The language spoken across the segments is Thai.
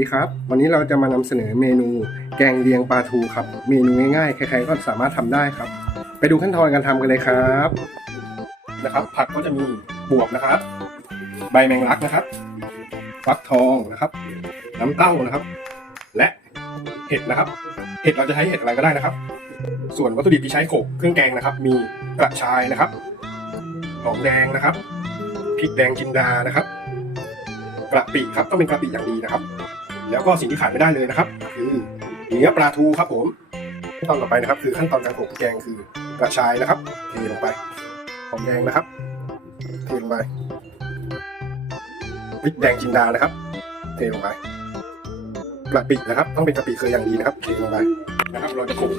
ดีครับ วันนี้เราจะมานำเสนอเมนูแกงเลียงปลาทูครับ เมนูง่ายๆ ใครๆก็สามารถทำได้ครับ ไปดูขั้นตอนการทำกันเลยครับนะครับ ผักก็จะมีบวบนะครับ ใบแมงลักนะครับ ฟักทองนะครับ น้ำเต้านะครับ และเห็ดนะครับ เห็ดเราจะใช้เห็ดอะไรก็ได้นะครับ ส่วนวัตถุดิบที่ใช้โขลกเครื่องแกงนะครับ มีกระชายนะครับหอมแดงนะครับพริกแดงจินดานะครับกระปิครับต้องเป็นกระปิอย่างดีนะครับ แล้วก็สิ่งที่ขาดไม่ได้เลยนะครับ คือเนื้อปลาทูครับผมขั้นตอนต่อไปนะครับ คือขั้นตอนการโขลกพริกแกงคือกระชายนะครับเทลงไปหอมแดงนะครับเทลงไปพริกแดงจินดานะครับ เทลงไปกระปินะครับ ต้องเป็นกระปิเคยอย่างดีนะครับเทลงไปนะครับเราจะโขลก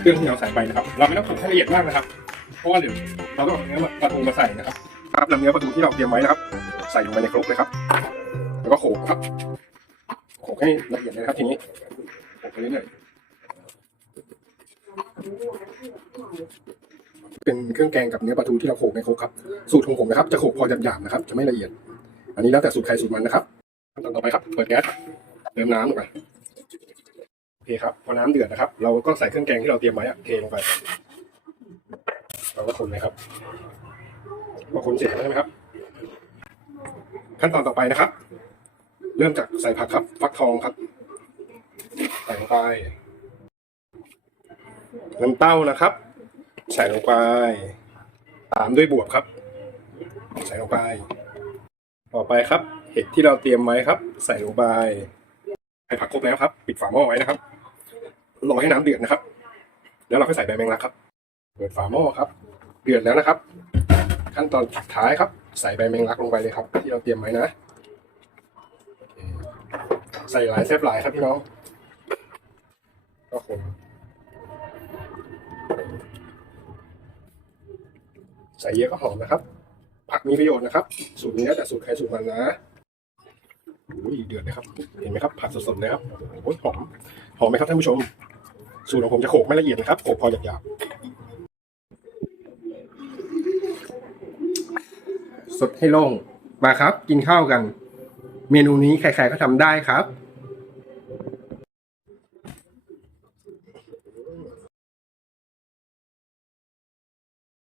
เครื่องที่เราใส่ไปนะครับ เราไม่ต้องโขลกให้ละเอียดมากนะครับเพราะว่าเดี๋ยวเราต้องเอาเนื้อปลาทูมาใส่นะครับครับนำเนื้อปลาทูที่เราเตรียมไว้นะครับ ใส่ลงไปในครกเลยครับ แล้วก็โขลกครับ กให้ละเอียดเลยนะครับทีนี้โขกไปเรื่อยๆเป็นเครื่องแกงกับเนื้อปลาทูที่เราโขลกในครกครับ สูตรของผมนะครับ จะโขลกพอหยาบๆนะครับ จะไม่ละเอียด อันนี้แล้วแต่สูตรใครสูตรมันนะครับขั้นตอนต่อไปครับ เปิดแก๊สเติมน้ำลงไปโอเคครับพอน้ำเดือดนะครับ เราก็ใส่เครื่องแกงที่เราเตรียมไว้อะเทลงไป เราก็คนเลยครับพอคนเสร็จแล้วใช่ไหมครับ ขั้นตอนต่อไปนะครับ เริ่มจากใส่ผักครับ ฟักทองครับ ใส่ลงไปน้ำเต้านะครับ ใส่ลงไป ตามด้วยบวบครับ ใส่ลงไป ต่อไปครับ เห็ดที่เราเตรียมไว้ครับ ใส่ลงไปใส่ผักครบแล้วครับ ปิดฝาหม้อไว้นะครับรอให้น้ำเดือดนะครับ แล้วเราก็ใส่ใบแมงลักครับ เปิดฝาหม้อครับ เดือดแล้วนะครับ ขั้นตอนสุดท้ายครับ ใส่ใบแมงลักลงไปเลยครับ ที่เราเตรียมไว้นะ ใส่หลายแซบหลายครับพี่น้องก็คนใส่เยอะก็หอมนะครับ ผักมีประโยชน์นะครับ สูตรนี้แล้วแต่สูตรใครสูตรมันนะอุ้ยเดือดเลยครับ เห็นไหมครับ ผักสดๆเลยครับโอ้ยหอม หอมไหมครับท่านผู้ชม สูตรของผมจะโขกไม่ละเอียดนะครับโขกพอหยาบๆสดให้โล่งมาครับ กินข้าวกัน เมนูนี้ใครๆก็ทำได้ครับ